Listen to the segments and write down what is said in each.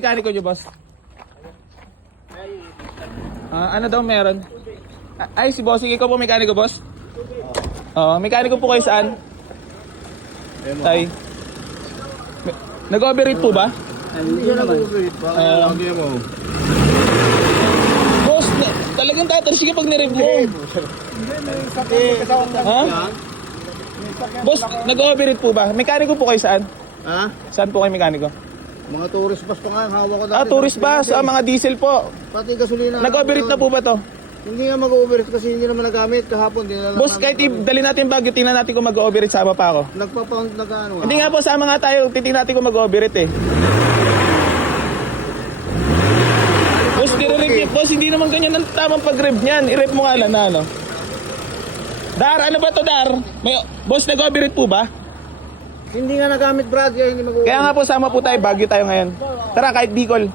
Mekaniko nyo, boss? Ano daw meron? Ay, si boss. Ikaw po mekaniko, boss? Mekaniko po kayo saan? Tay. Nag-overheat po ba? Hindi siya nag-overheat. Baka lagi mo. Boss, talagang tatalsik ka pag nirev mo. Ha? Boss, nag-overheat po ba? Mekaniko po kayo saan? Ha? Saan po kayo mekaniko? Mga tourist bus pa nga ang hawak ko dati. Tourist bus. Mga diesel po. Pati gasolina. Nag-overheat na po ba to? Hindi nga mag-overheat kasi hindi naman nagamit kahapon. Boss, kahit dali natin Baguio, tingnan natin kung mag-overheat, sama pa ako. Nagpa-pound na gaano. Hindi nga po, sama nga tayo, titingnan natin kung mag-overheat eh. Boss, boss, hindi naman ganyan ang tamang pag-rev niyan. I-rev mo nga lang na ano. Dar, ano ba to Dar? Boss, nag-overheat po ba? Hindi nga nagamit brad, kaya hindi mag-overheat. Kaya nga po, sama po tayo, Baguio tayo ngayon. Tara, kahit Bicol.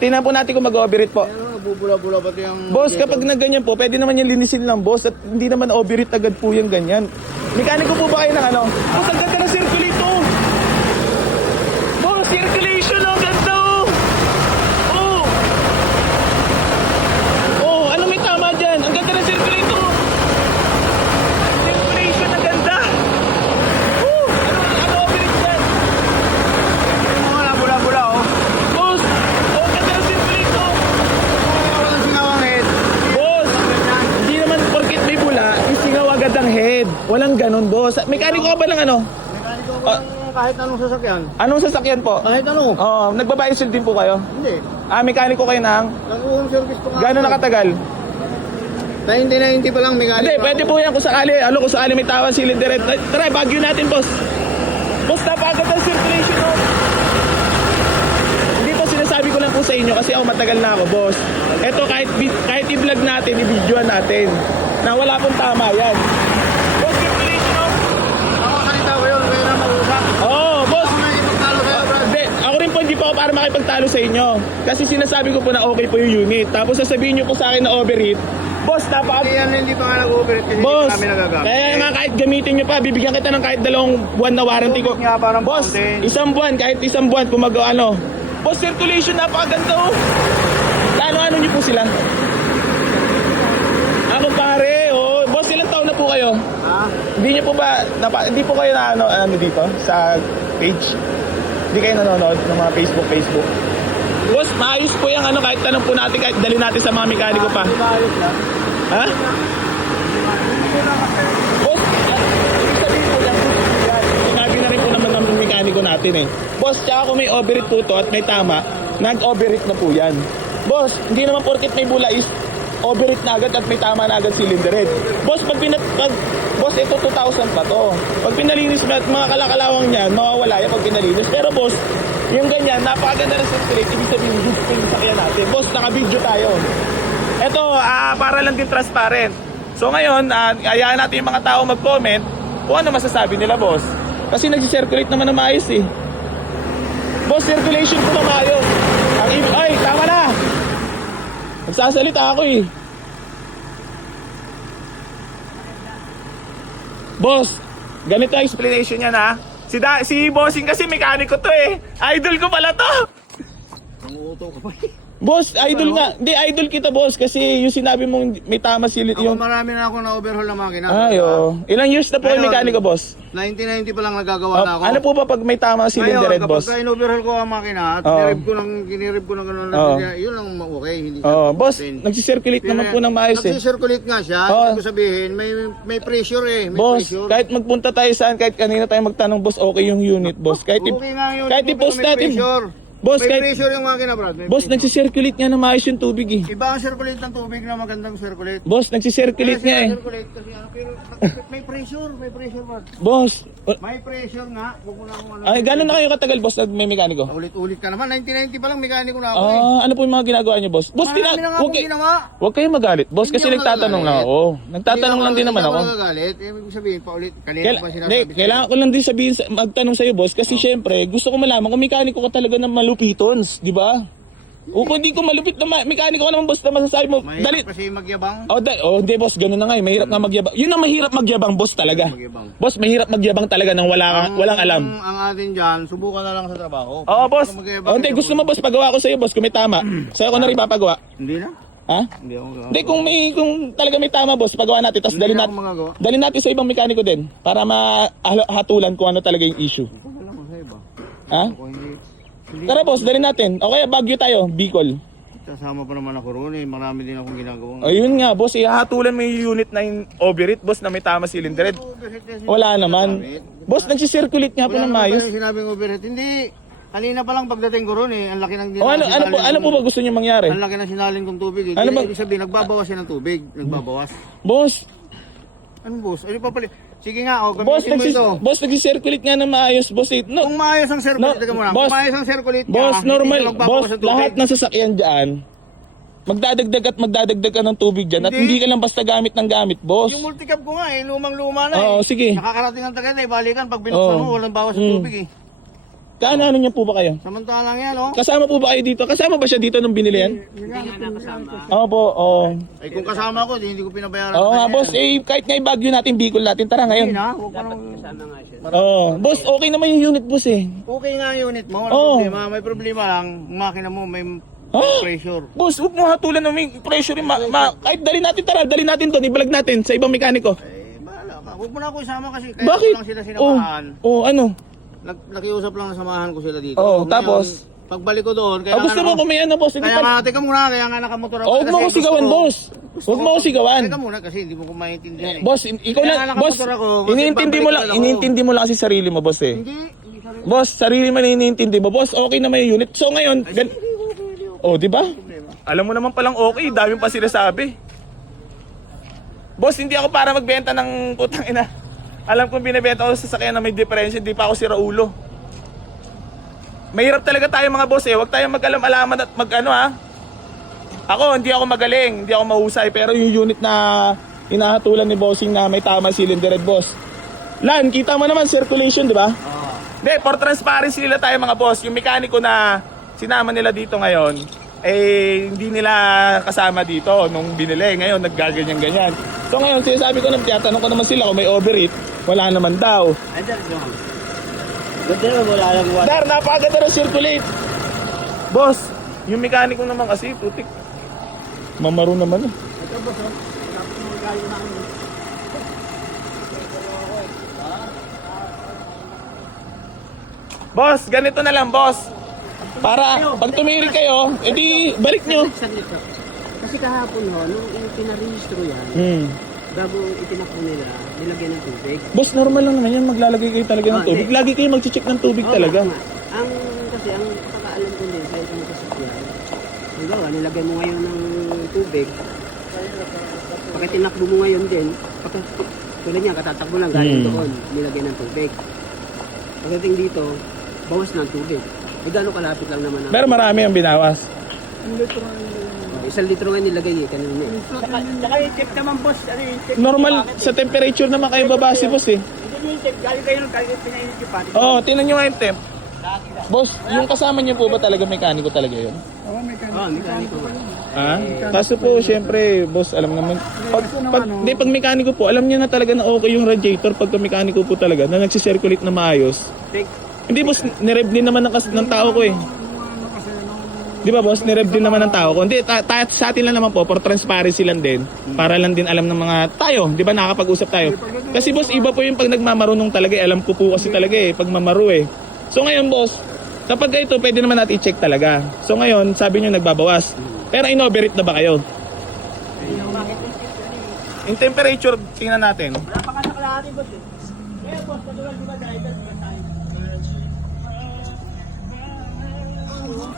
Tingnan po natin kung mag-overheat po. Ano, bubula-bula pati ang... Boss, kapag nagganyan po, pwede naman yung linisin lang, boss. At hindi naman overheat agad po yung ganyan. Mekaniko po ba kayo ng ano? Boss, ang ganda ng circulator. Boss, circulation, ang ganda oh. Ano may tama dyan? Ang ganda ng circulator. Circulation, ang ganda. Ano overheat dyan? Wala, bula-bula oh. Boss, ang ganda ng circulator. Ang singawang head. Boss, hindi naman porkit may bula, isingaw agad ang head. Walang ganun, boss. Mekaniko ka ba ng ano? Mekaniko ko lang kahit anong sasakyan. Anong sasakyan po? Kahit ano. Nagbabicycle din po kayo? Hindi. Mekaniko kayo ng? Nag-home service pa nga. Gano'n nakatagal? 90 pa lang mekaniko. Hindi, pwede po yan kung sakali. Kung sakali may tawang cylinder. Tara, Baguio natin, boss. Boss, napakaganda ang circulation, no? Hindi po, sinasabi ko lang po sa inyo kasi ako matagal na ako, boss. Eto, kahit i-vlog natin, i-videoan natin, na wala pong tama yan. Boss, circulation, no? Ako salita ko yun, kaya na mag-usap. Boss. Ako na ipagtalo sa'yo, brad. Hindi, ako rin po hindi po ako para makipagtalo sa inyo. Kasi sinasabi ko po na okay po yung unit. Tapos sasabihin nyo po sa akin na overheat. Boss, Hindi yan, hindi pa nga nag-overheat kasi Boss, hindi pa namin nagagamit. kaya nga kahit gamitin nyo pa, bibigyan kita ng kahit 2 buwan na warranty ko. Nga, parang Boss, fountain. 1 buwan, kahit 1 buwan kung ano. Boss, circulation, napakaganda oh. Ano nyo po sila? Ako pare, oh. Boss, ilang taon na po kayo? Ha? Hindi nyo po ba, hindi po kayo na ano dito sa page? Hindi kayo nanonood ng mga Facebook? Boss, maayos po yung ano, kahit tanong po natin, kahit dali natin sa mga mekaniko pa. Hindi maayos lang. Ha? Boss, ibig sabihin po yan, sinabi na rin po naman ng mekaniko natin eh. Boss, tsaka kung may overheat po to at may tama, nag-overheat na po yan. Boss, hindi naman porket may bula is overheat na agad at may tama na agad cylinder head. Boss, boss, ito 2,000 pa to. Pag pinalinis mo at mga kalakalawang niyan, mawawala yan pag pinalinis. Pero boss, yung ganyan, napakaganda ng circulate, ibig sabihin, gusto yung sakyan natin. Boss, naka-video tayo. Ito, para lang din transparent. So ngayon, ayahan natin yung mga tao mag-comment kung ano masasabi nila, boss. Kasi nag-circulate naman na maayos eh. Boss, circulation ko na maayos. Ay, tama na! Nagsasalita ako eh. Boss, ganito ang explanation niya na. Si Bossing kasi mekaniko to eh. Idol ko pala to. Nanguuto ka pa. Boss, idol nga. Hindi, idol kita, boss. Kasi yung sinabi mong may tama silit Ako yung... marami na ako na overhaul na makina. Ilang years na po yung Ngayon, mekaniko, boss? 1990 pa lang nagagawa na ako. Ano po ba pag may tama cylinder head, boss? Kapag in-overhaul ko ang makina at kinirib ko ng gano'n, yun lang okay. Hindi Boss, nagsisirculate naman po ng maayos eh. Nagsisirculate nga siya. Ibig ko sabihin, may pressure eh. May Boss, pressure. kahit magpunta tayo saan, kahit kanina tayo magtanong, boss, okay yung unit, boss. Kahit Okay nga yun. kahit i-post May natin. pressure. Boss, May kahit pressure yung makina, Brad. May boss, pressure. nagsisirculate nga ng maayos yung tubig eh. Iba ang circulate ng tubig na magandang circulate. Boss, nagsisirculate nga eh. Circulate kasi pero may pressure, Brad. Boss, May pressure nga. Huwag mo na akong ano. ay, gano'n na kayo katagal, boss, na may mekaniko? Ulit-ulit ka naman. 1990 pa lang mekaniko na ako eh. Ano po yung mga ginagawa niyo, boss? Boss, Marami na nga akong ginawa. Huwag kayong magalit, boss, Hindi kasi ako nagtatanong lang nagagalit. ako. Nagtatanong lang din naman ako. Hindi ako nagagalit. Ibig sabihin, paulit. Kanina pa sinasabi sa'yo. Kailangan ko lang din sabihin, magtanong sa'yo, boss, kasi syempre, gusto ko malaman kung mekaniko ka talaga ng malupitons, di ba? Kung hindi ko malupit na mekaniko ka naman boss na masasabi mo. Dali. Mahirap kasi magyabang. Hindi boss, ganun na nga eh. Mahirap nga magyabang. Yun ang mahirap magyabang boss talaga. Magyabang. Boss, mahirap magyabang talaga nang walang alam. Ang atin dyan, subukan na lang sa trabaho. Oo boss. Magyabang, Hindi, gusto mo boss, pagawa ko sa'yo boss kung may tama. Sa'yo ko na rin papagawa. Hindi na. Ha? Hindi ako gagawa. Hindi, kung talaga may tama boss, pagawa natin. Tapos Hindi na ako magagawa. dalhin natin sa ibang mekaniko din. Para mahatulan kung ano talaga yung issue. Subukan lang sa iba. Ha? Ako hindi. Tara boss, dalhin natin. O kaya Baguio tayo, Bicol. Kasama pa naman ako roon eh. Marami din akong ginagawang. Ayun nga boss, ihatulan mo yung unit na yung overheat boss na may tama cylinder head. Wala naman. Boss, nagsisirculate nga po ng Wala naman maayos. pa yung sinabing overheat. Hindi. Kanina pa lang pagdating ko roon eh. Ang laki ng Ano po ba gusto niyo mangyari? Ang laki ng sinalin kong tubig eh. Ano ba? Ibig sabihin, nagbabawas yan ng tubig. Nagbabawas. Boss, Ano boss? Ano pa pala? Sige nga, gamitin mo ito. boss nagsisirculate nga ng maayos boss. No, Kung maayos ang circulate, teka muna. boss, Kung maayos ang circulate boss, hindi normal, ka magbabawas boss, ng tubig. lahat ng sasakyan dyan, magdadagdag ka ng tubig dyan at Hindi. hindi ka lang basta gamit ng gamit, boss. Yung multicab ko nga eh, lumang-luma na Oo, eh. sige. Nakakarating ng Tagaytay, balikan. Pag binuksan Oo. mo, walang bawas ng tubig eh. Kaano niya po ba kayo? Samantalang yan oh. Kasama po ba kayo dito? Kasama ba siya dito nung binili yan? Oo po, oo. Ay kung kasama ko, hindi ko pinabayaran. Oo nga sa kanya boss, yan. kahit nga i-Baguio natin, Bicol natin, tara ngayon. Hindi na, huwag ka nang... Oo, boss, okay naman yung unit boss eh. Okay nga ang unit mo, walang Oo. problema. May problema lang, ang makina mo may Ah! pressure. Boss, huwag mo hatulan ng may pressure yung kahit dali natin to, ibalag natin sa ibang mekaniko. Bahala ka. Huwag mo na ako isama kasi kaya Bakit? ko lang sila sinamahan. Ano? Nakiusap lang na samahan ko sila dito. Oo, Ngayon, tapos? pagbalik ko doon, kaya Gusto mo kung may ano boss, hindi Kaya pa... nga, teka muna, kaya nga nakamotor ako. Huwag mo kasi ko sigawan gusto ko- boss. Huwag mo ko sigawan. Teka muna kasi hindi mo ko maintindihan eh. Boss, ikaw Kaya lang, nga boss, nakamotor ako, kasi iniintindi mo lang, babalik ako. iniintindi mo lang kasi sarili mo boss eh. Hindi sarili. Boss, sarili mo na iniintindi mo. Boss, okay naman yung unit. So ngayon, oh, di ba? Alam mo naman palang okay, daming pa sinasabi. Boss, hindi ako para magbenta ng putang ina. Alam kong binibenta ko sa sasakyan na may diferensya, hindi pa ako si Raulo. Mahirap talaga tayo mga boss eh. Huwag tayong mag-alam-alaman at mag-ano ha. Ako, hindi ako magaling, hindi ako mahusay. Pero yung unit na hinahatulan ni bossing na may tama cylinder head boss. Lan, kita mo naman circulation, di ba? Hindi, for transparency nila tayo mga boss. Yung mekaniko na sinama nila dito ngayon, eh hindi nila kasama dito nung binili. Ngayon, naggaganyan-ganyan. So ngayon, sinasabi ko naman, tiyatanong ko naman sila kung may overheat. Wala naman daw. Ganda naman, wala lang buwan. Dar, napakaganda ng circulate. Boss, yung mekaniko naman kasi, putik. Mamaro naman eh. Ito boss, tapos mo galing na kami. Boss, ganito na lang, boss. Para pag tumiri kayo, edi balik nyo. Saglit lang. Kasi kahapon ho, nung pinarehistro yan, bago itinakbo nila, nilagyan ng tubig. Boss, normal lang naman yan. Maglalagay kayo talaga ng tubig. Lagi kayo mag-check ng tubig talaga. nga. Kasi ang pagkakaalam ko din sa isang sasakyan, halimbawa, nilagyan mo ngayon ng tubig, pag tinakbo mo ngayon din, tulad niya, katatakbo lang galing doon, nilagyan ng tubig. Pagdating dito, bawas ng tubig. Eh, gano'ng kalapit lang naman ang... Pero marami ang binawas. Isang litro nga nilagay eh, kanina eh. Saka i-check naman boss, ano yung check? Normal, sa temperature naman kayo babase, boss eh. Hindi yung check, galing kayo nung pinainit yung pati. Oo, tingnan nyo nga yung temp. Boss, yung kasama niyo po ba talaga mekaniko talaga yun? Oo, mekaniko nga. Ah? Kaso po, syempre, boss, alam naman. Pag mekaniko po, alam niyo na talaga na okay yung radiator pagka mekaniko po talaga, na nagsisirculate na maayos. Hindi boss, nirev din naman ng tao ko eh. Di ba boss, nirev din naman ng tao ko. Hindi, sa atin lang naman po, for transparency lang din. Para lang din alam ng mga tayo, di ba nakakapag-usap tayo. Kasi boss, iba po yung pag nagmamarunong talaga eh. Alam ko po kasi talaga eh, pag mamaro eh. So ngayon boss, kapag ito, pwede naman natin i-check talaga. So ngayon, sabi nyo nagbabawas. Pero in-overheat na ba kayo? In temperature, tingnan natin. Wala pa ka nakalahati boss eh. Kaya boss, patulad di ba driver?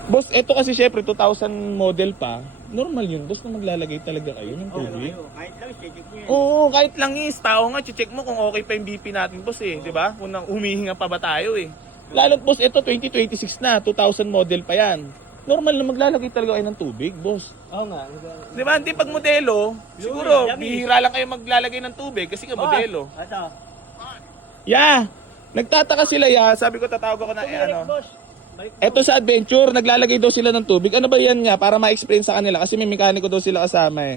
Boss, ito kasi syempre 2000 model pa. Normal yun, boss, na maglalagay talaga kayo ng tubig. Kahit lang, check mo yan. Oo, kahit lang is, tao nga, check mo kung okay pa yung BP natin, boss eh. Di ba? Kung humihinga pa ba tayo eh. Lalo boss, ito 2026 na, 2000 model pa yan. Normal na maglalagay talaga kayo ng tubig, boss. Oo nga. Di ba? Hindi pag modelo, siguro, bihira lang kayo maglalagay ng tubig kasi nga modelo. Ito. Yeah! Nagtataka sila, yeah. Sabi ko, tatawag ako na, ano. Boss, Eto sa adventure, naglalagay daw sila ng tubig. Ano ba yan nga? Para ma-explain sa kanila. Kasi may mekaniko daw sila kasama eh.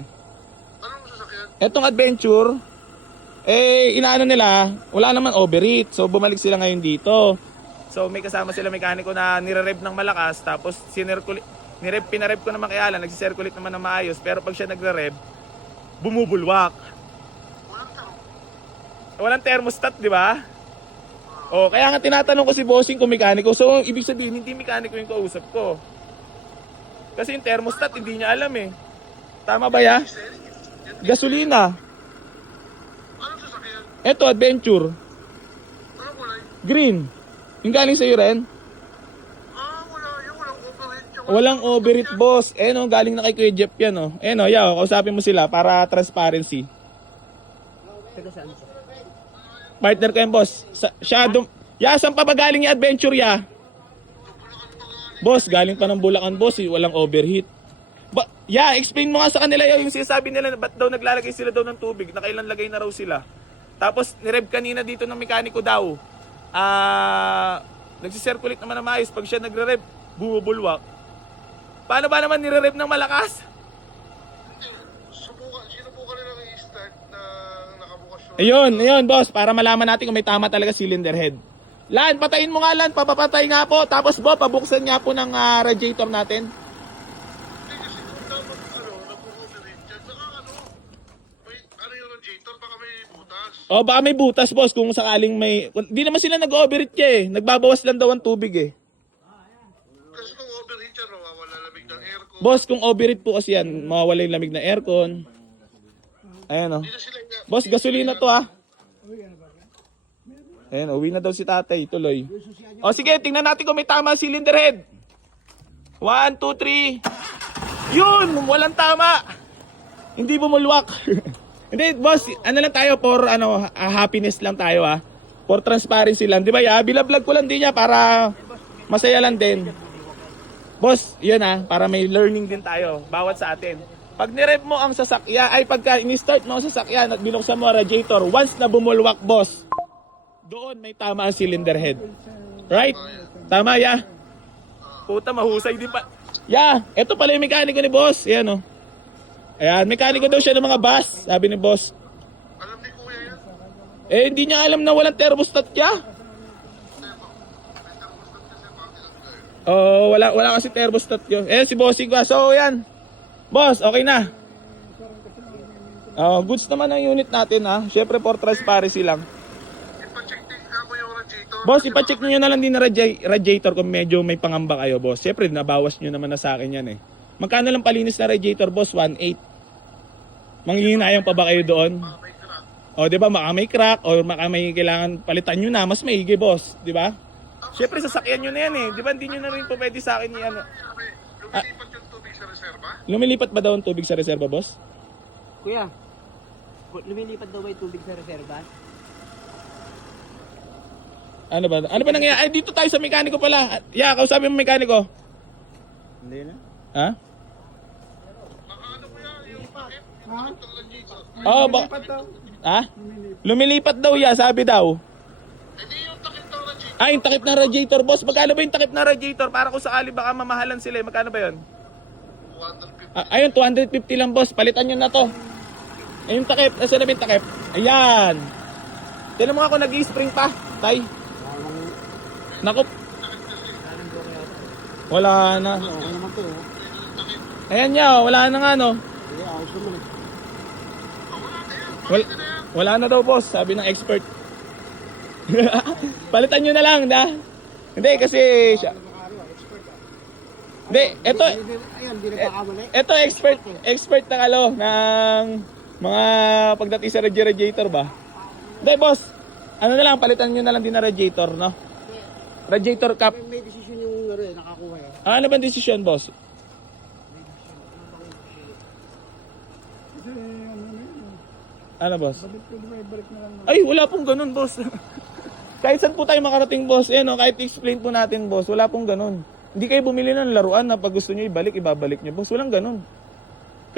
Anong sasakyan? Etong adventure, inaano nila, wala naman overheat. So bumalik sila ngayon dito. So may kasama sila mekaniko na nire-rev ng malakas. Tapos pinarev ko naman kaya lang, nagsisirculate naman ng maayos. Pero pag siya nagre-rev, bumubulwak. Walang thermostat, di ba? Oh, kaya nga tinatanong ko si bossing kung mekaniko. So, ibig sabihin, hindi mekaniko yung kausap ko. Kasi yung thermostat, hindi niya alam eh. Tama ba ya? Gasolina. Anong sasakyan? Eto, adventure. Anong kulay? Green. Yung galing sa'yo rin? Wala. Yung walang overheat. Walang overheat, boss. No, galing na kay Kuya Jeff yan, no. No, yaw, kausapin mo sila para transparency. Taga saan siya? Partner ko yung boss. Saan pa ba galing yung adventure ya? Boss, galing pa ng Bulacan, boss. Walang overheat. Explain mo nga sa kanila yung sinasabi nila na ba't daw naglalagay sila daw ng tubig. Nakailan lagay na raw sila. Tapos, nirev kanina dito ng mekaniko daw. Nagsisirculate naman na maayos. Pag siya nagre-rev, bumubulwak. Paano ba naman nire-rev ng malakas? Sinubukan nilang i-start na nakabukas yung... Ayun, boss. Para malaman natin kung may tama talaga cylinder head. Lan, patayin mo nga Lan. Papapatay nga po. Tapos pabuksan nga po ng radiator natin. Hindi kasi kung dapat nag-overheat dyan, saka may yung radiator, baka may butas. O, baka may butas, boss. Kung sakaling may... Hindi naman sila nag-overheat eh. Nagbabawas lang daw ang tubig eh. Kasi kung overheat yan, mawawala lamig ng aircon. Boss, kung overheat po kasi yan, mawawala yung lamig na aircon. Ayan o. Hindi na sila Boss, gasolina to ha. Ayan, uwi na daw si tatay. Tuloy. O sige, tingnan natin kung may tama ang cylinder head. 1, 2, 3. Yun! Walang tama. Hindi bumulwak. Hindi, boss. Ano lang tayo for happiness lang tayo ha. For transparency lang. Di ba ya? Bilablog ko lang din niya para masaya lang din. Boss, yun ha. Para may learning din tayo. Bawat sa atin. Pag nirev mo ang sasakyan, pagka ini-start mo ang sasakyan at binuksan mo ang radiator, once na bumulwak, boss, doon may tama ang cylinder head. Right? Tama, ya? Puta, mahusay din pa. Ya, eto pala yung mekaniko ni boss. Ayan, o. Ayan, mekaniko daw siya ng mga bus, sabi ni boss. alam ni kuya yan. Hindi niya alam na walang thermostat ya. Wala kasi thermostat yun. Si bossing ba? So, yan. Boss, okay na. Goods naman ang unit natin ha. Syempre for transparency lang. Ipacheck din nga mo yung radiator. Boss, ipacheck nyo na lang din na radiator kung medyo may pangamba kayo, boss. Syempre, nabawas nyo naman na sa akin yan eh. Magkano lang palinis na radiator, boss? 1.8. Manghihinayang pa ba kayo doon? May crack. O, di ba? Baka may crack o baka may kailangan palitan nyo na. Mas maigi, boss. Di ba? Syempre, sasakyan nyo na yan eh. Di ba? Hindi nyo na rin po pwede sa akin yan. Lumilipat yung tubig sa reserva? Lumilipat ba daw ang tubig sa reserva, boss? Kuya, lumilipat daw ba yung tubig sa reserva? Ano ba nangyayari? Dito tayo sa mekaniko pala. Kausapin mo mekaniko. Hindi na. Ha? Ano kuya yung bakit? Yung radiator. Ha? Lumilipat daw sabi daw. Hindi yung takip ng radiator. Yung takip ng radiator, boss. Magkano ba yung takip ng radiator? Para kung sakali baka mamahalan sila. Magkano ba yun? 250. Ayun, 250 lang, boss. Palitan nyo na to. Ayun takip. Nasaan na ba yung takip? Ayan. Tignan mo nga kung nag-i-spring pa. Tay. Naku. Wala na. Okay naman to. Ayan niya, wala na nga, no. Hindi, ayos naman eh. Wala na daw, boss. Sabi ng expert. Palitan nyo na lang, Hindi, kasi siya. Hindi, ito, Ayun, hindi nagkakamali. ito expert ng ng mga pagdating sa radiator ba? Hindi, boss. Ano na lang, palitan nyo na lang din na radiator, no? Radiator cap. May decision yung nakakuha eh. Ano ba desisyon, boss? Ano, boss? Ay, wala pong ganun, boss. Kahit saan po tayo makarating, boss. Kahit explain po natin, boss. Wala pong ganun. Hindi kayo bumili ng laruan na pag gusto nyo ibabalik nyo, boss. Walang ganun.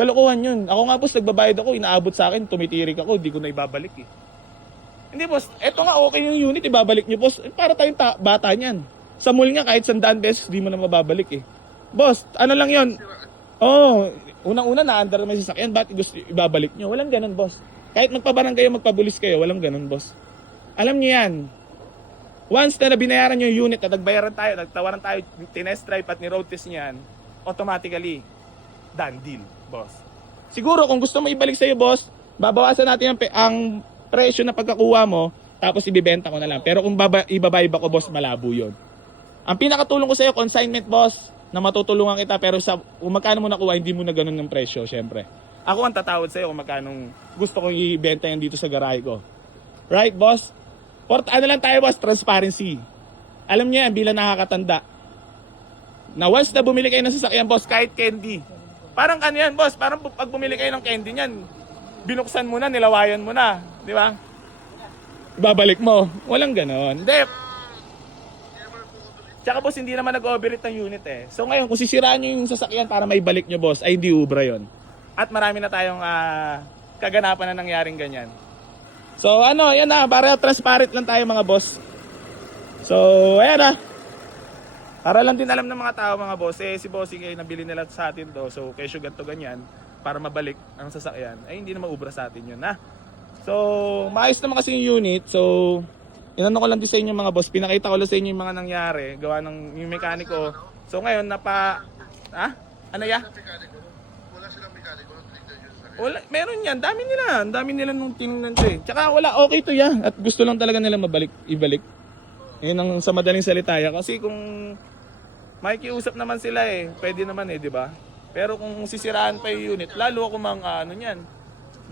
Kalokohan yun. Ako nga, boss, nagbabayad ako, inaabot sa akin, tumitirik ako, hindi ko na ibabalik eh. Hindi, boss. Eto nga, okay yung unit, ibabalik nyo, boss. Para tayong bata niyan. Sa mall nga, kahit 100 beses, di mo na mababalik eh. Boss, ano lang yon? Oh, unang-una na-under may sasakyan, ba't gusto ibabalik nyo? Walang ganun, boss. Kahit magpabarang kayo, magpabulis kayo, walang ganun, boss. Alam nyo yan. Once na binayaran nyo yung unit at nagbayaran tayo, nagtawaran tayo, tinest drive at ni-road test niyan, automatically, done deal, boss. Siguro kung gusto mo ibalik sa'yo, boss, babawasan natin ang presyo na pagkakuha mo, tapos ibibenta ko na lang. Pero kung ibabayba ko, boss, malabo yun. Ang pinakatulong ko sa'yo, consignment, boss, na matutulungan kita, pero kung magkano mo nakuha, hindi mo na ganun ng presyo, syempre. Ako ang tatawad sa'yo kung magkano gusto kong ibenta yan dito sa garahe ko. Right, boss? Ano lang tayo, boss, transparency. Alam niya yan, bilang nakakatanda. Na once na bumili kayo ng sasakyan, boss, kahit candy. Parang yan, boss, parang pag bumili kayo ng candy niyan, binuksan mo na, nilawayan mo na. Di ba? Ibabalik mo. Walang ganon. Hindi. Tsaka boss, hindi naman nag-overheat ng unit eh. So ngayon, kung sisiraan nyo yung sasakyan para may balik nyo, boss, ay hindi ubra yon. At marami na tayong kaganapan na nangyaring ganyan. So yan na, para transparent lang tayo mga boss. So, ayan na. Para lang din alam ng mga tao mga boss, si bossing ay nabili nila sa atin to. So, kesyo ganito ganyan, para mabalik ang sasakyan, ay hindi na maubra sa atin yun na. So, maayos naman kasi yung unit. So, inano ko lang din sa inyo mga boss, pinakita ko lang sa inyo yung mga nangyari, gawa ng yung mekaniko. So ngayon ano ya? Wala silang mekaniko na tinignan yun sa Wala, meron yan, dami nila nung tinignan to eh. Tsaka wala, okay to ya, at gusto lang talaga nila ibalik. Yun ang sa madaling salita ya, kasi kung makikiusap naman sila eh, pwede naman eh, di ba? Pero kung sisiraan pa yung unit, lalo ako niyan,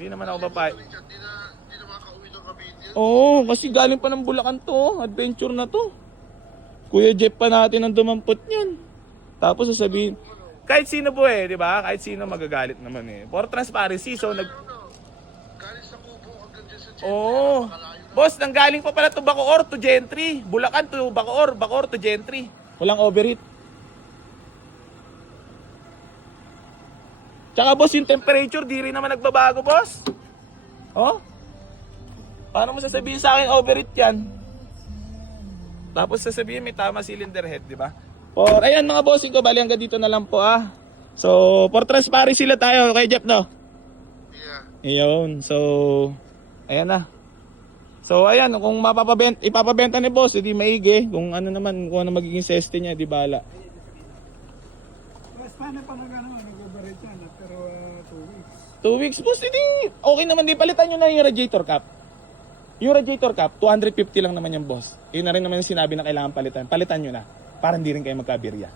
hindi naman ako papay. Hindi na makakauwi ng Cavite yan. Oo, kasi galing pa ng Bulacan to. Adventure na to. Kuya Jeff pa natin ang dumampot niyan. Tapos sasabihin, kahit sino po eh, di ba? Kahit sino magagalit naman eh. For transparency, so Galing sa Kubo hanggang dyan sa Jet. Oo. Boss, nanggaling pa pala to Bacoor to Gentry. Bulacan to Bacoor to Gentry. Walang overheat. Tsaka boss, yung temperature, di rin naman nagbabago, boss. Oh? Paano mo sasabihin sa akin overheat yan? Tapos sasabihin may tama cylinder head, di ba? Ayan mga bossing ko, bali hanggang dito na lang po So, for transparency sila tayo kay Jeff, no? Yeah. Iyon. So, ayan na. So, ayan, kung ipapabenta ni boss, edi maigi. Kung ano naman, kung ano magiging seste niya, di bala. Mas paano pa nag-operate yan after 2 weeks? 2 weeks, boss, edi okay naman. Di palitan nyo na yung radiator cap. Yung radiator cap, 250 lang naman yung boss. Yun na rin naman yung sinabi na kailangan palitan. Palitan nyo na. Para hindi rin kayo magkabirya.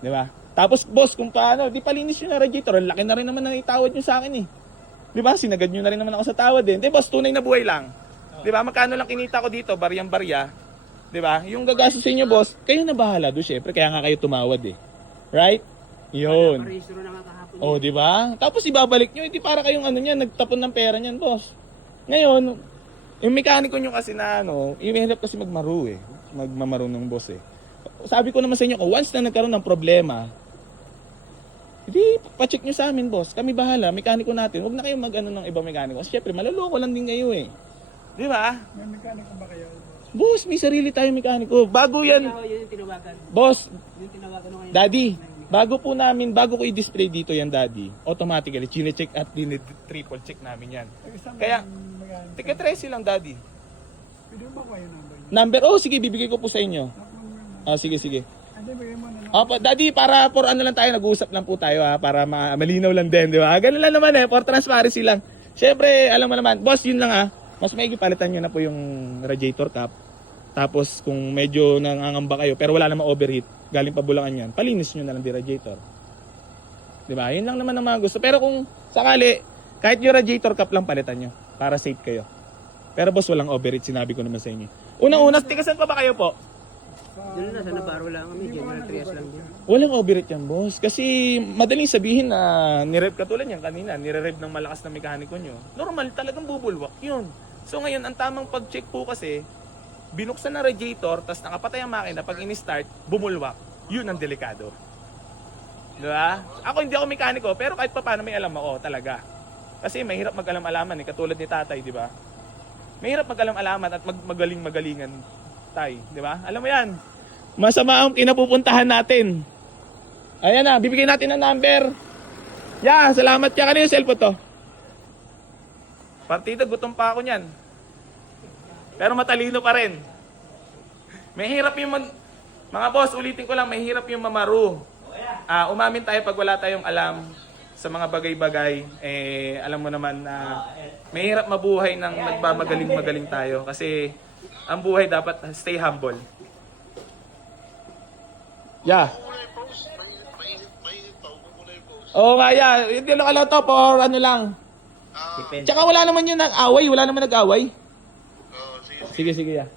Di ba? Tapos boss, kung paano, di palinis nyo na radiator. Ang laki na rin naman ng itawad nyo sa akin eh. Di ba? Sinagad nyo na rin naman ako sa tawad eh. Di boss, tunay na buhay lang. Di ba? Magkano lang kinita ko dito, baryang-barya. Di ba? Yung gagastos sa inyo boss, kayo na bahala doon syempre. Kaya nga kayo tumawad eh. Right? Yun. Parehistro na nga kahapon. Oh, di ba? Tapos ibabalik nyo, hindi para kayong nagtapon ng pera niyan, boss. Ngayon, yung mekaniko nyo kasi na hirap kasi magmaro eh. Magmamaro ng boss eh. Sabi ko naman sa inyo, once na nagkaroon ng problema, hindi, pa-check nyo sa amin, boss. Kami bahala, mekaniko natin. Huwag na kayong ng ibang mekaniko. Kasi syempre, maluloko lang din kayo eh. Di ba? May mekaniko ba kayo? Boss, may sarili tayong mekaniko. Bago yan. Yun yung tinawagan. Boss, Yung tinawagan nung ngayon. Daddy, bago ko i-display dito yan, Daddy, automatically, chine-check at triple check namin yan. Kaya, tika 13 lang, Daddy. Pwede ba kayo number niyo? Number, sige, bibigay ko po sa inyo. Sige. Hindi, bigyan mo na lang. Opo, Daddy, para for ano lang tayo, nag-uusap lang po tayo para malinaw lang din, di ba? Ganun lang naman for transparency lang. Siyempre, alam mo naman, boss, yun lang mas maigi palitan nyo na po yung radiator cap. Tapos kung medyo nangangamba kayo, pero wala namang overheat, galing pa Bulacan yan, palinis nyo na lang di radiator. Di ba? Yun lang naman ang mga gusto. Pero kung sakali, kahit yung radiator cap lang palitan nyo, para safe kayo. Pero boss, walang overheat, sinabi ko naman sa inyo. Unang-una, tigasan pa ba kayo po? Doon na, sa Navarro lang kami. General Trias lang din. Walang overheat yan, boss. Kasi madaling sabihin na nirev katulad yan kanina, nire-rev ng malakas na mekaniko nyo. Normal, talagang bubulwak yun. So ngayon, ang tamang pag-check po kasi, binuksan na radiator, tapos nakapatay ang makina, pag in-start, bumulwak. Yun ang delikado. Diba? Ako hindi ako mekaniko, pero kahit pa paano may alam ako talaga. Kasi mahirap mag-alam-alaman, katulad ni tatay, di ba? Mahirap mag-alam-alaman at magaling-magalingan tay, di ba? Alam mo yan. Masama ang kinapupuntahan natin. Ayan na, bibigyan natin ng number. Yeah, salamat ka. Kanino yung cellphone to? Partida, gutom pa ako niyan. Pero matalino pa rin. May hirap yung mga boss, ulitin ko lang, may hirap yung mamaru. Umamin tayo pag wala tayong alam sa mga bagay-bagay. Alam mo naman na may hirap mabuhay ng nagmamagaling-magaling tayo. Kasi ang buhay dapat stay humble. Yeah. Huwag mo na yung post. Mainit pa. Huwag mo na yung post. Oo nga, yeah. Hindi lang alam to, for ano lang. Ah, Tsaka wala naman yung nag-away. Wala naman nag-away. sige. Sige, sige, yeah.